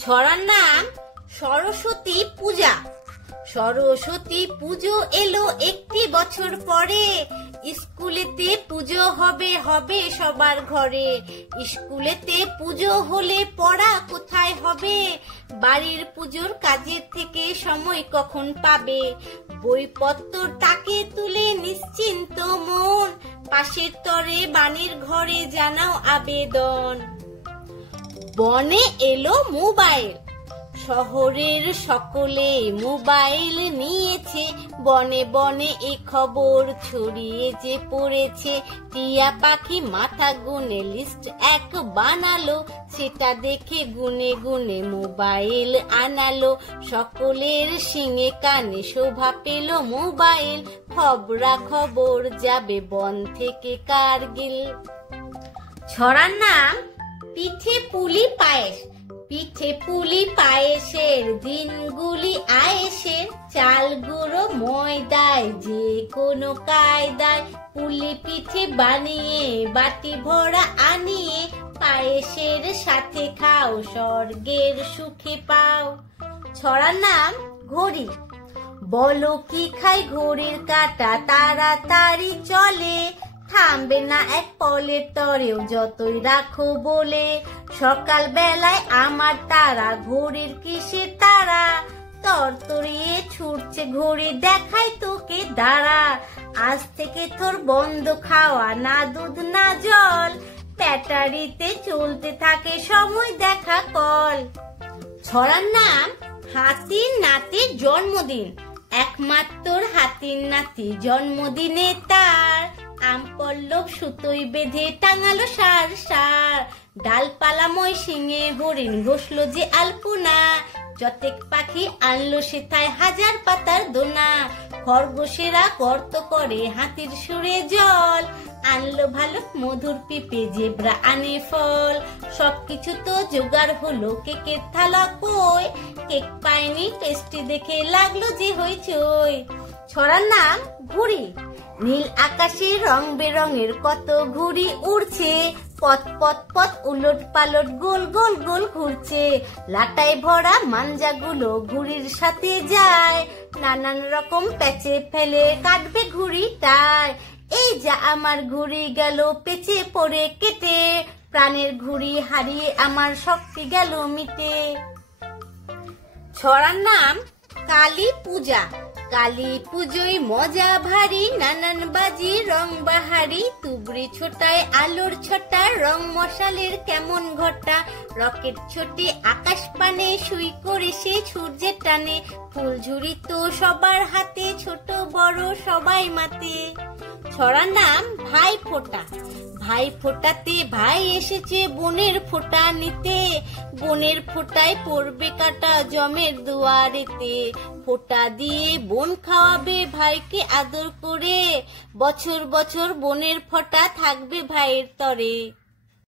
ছড়ার নাম সরস্বতী পূজা। সরস্বতী পুজো এলো একটি বছর পরে, স্কুলেতে পুজো হবে হবে সবার ঘরে। স্কুলেতে পুজো হলে পড়া কোথায় হবে, বাড়ির পুজোর কাজের থেকে সময় কখন পাবে। বইপত্র তাকে তুলে নিশ্চিন্ত মন, পাশের তরে বাণীর ঘরে জানাও আবেদন। বনে এলো মোবাইল, শহরের সকলে মোবাইল নিয়েছে। বনে বনে এই খবর ছড়িয়ে যে পড়েছে, টিয়া পাখি মাথা গুনে লিস্ট এক বানালো, সেটা দেখে গুনে গুনে মোবাইল আনালো। সকলের শিঙে কানে শোভা পেল মোবাইল, খবরা খবর যাবে বন থেকে কারগিল। ছড়ার নাম পিঠে পুলি পায়েস। পিঠে পুলি পায়েসের দিনগুলি আয়েসের, চাল গুঁড়ো ময়দায় যে কোনো কায়দায় পুলি পিঠে বানিয়ে বাটি ভরা আনিয়ে, পায়েসের সাথে খাও স্বর্গের সুখে পাও। ছড়ার নাম ঘড়ি। বলো কি খাই ঘড়ির কাঁটা তাড়াতাড়ি চলে, থামবে না এক পলের তরেও যতই রাখো বলে। সকাল বেলায় আমার তারা ঘড়ির কিসে তারা, তরতরিয়ে ছুটছে ঘড়ি দেখায় তোকে দাঁড়া। আজ থেকে তোর বন্ধ খাওয়া না দুধ না জল, ব্যাটারিতে চলতে থাকে সময় দেখা কল। ছড়ার নাম হাতির নাতির জন্মদিন। একমাত্র হাতির নাতি জন্মদিনে তার, আম পল্লব সুতোই বেঁধে টাঙালো সার সার। ডালপালাময় শিঙে হরিণ ঘষলো যে আলপনা, যতেক পাখি আনলো সেথায় হাজার পাতার দোনা। খরগোশেরা গর্ত করে হাতির সুরে জল, আনলো ভালো মধুর পিপে জেব্রা আনে ফল। সবকিছু তো জোগাড় হলো, কেকের থালা কই, কেক পায়নি টেস্টি দেখে লাগলো যে হইচই। ছড়ার নাম ঘুড়ি। নীল আকাশে রং বেরঙের কত ঘুড়ি উড়ছে, পথ পথ পথ উলট পালট গোল গোল গোল ঘুরছে। লাটায় ভরা মাঞ্জাগুলো ঘুড়ির সাথে যায়, নানান রকম প্যাচে ফেলে কাটবে ঘুড়িটায়। এই যা আমার ঘুড়ি গেল পেঁচে পড়ে কেটে, প্রাণের ঘুড়ি হারিয়ে আমার শক্তি গেল মিটে। ছড়ার নাম কালী পূজা। কালী পুজোয় মজা ভারী, নানান বাজি রং বাহারি। তুবড়ি ছোটায় আলোর ছটা, রং মশালের কেমন ঘটা। রকেট ছোটে আকাশ পানে, সুই করে সে সূর্যের টানে। ফুলঝুরি তো সবার হাতে, ছোট বড় সবাই মাতে। ছড়ার নাম ভাই ফোঁটা। ভাই ফোঁটাতে ভাই এসেছে বোনের ফোঁটা নিতে, বোনের ফোঁটায় পড়বে কাটা জমের দুয়ারেতে। ফোঁটা দিয়ে বোন খাওয়াবে ভাইকে আদর করে, বছর বছর বোনের ফোঁটা থাকবে ভাইয়ের তরে।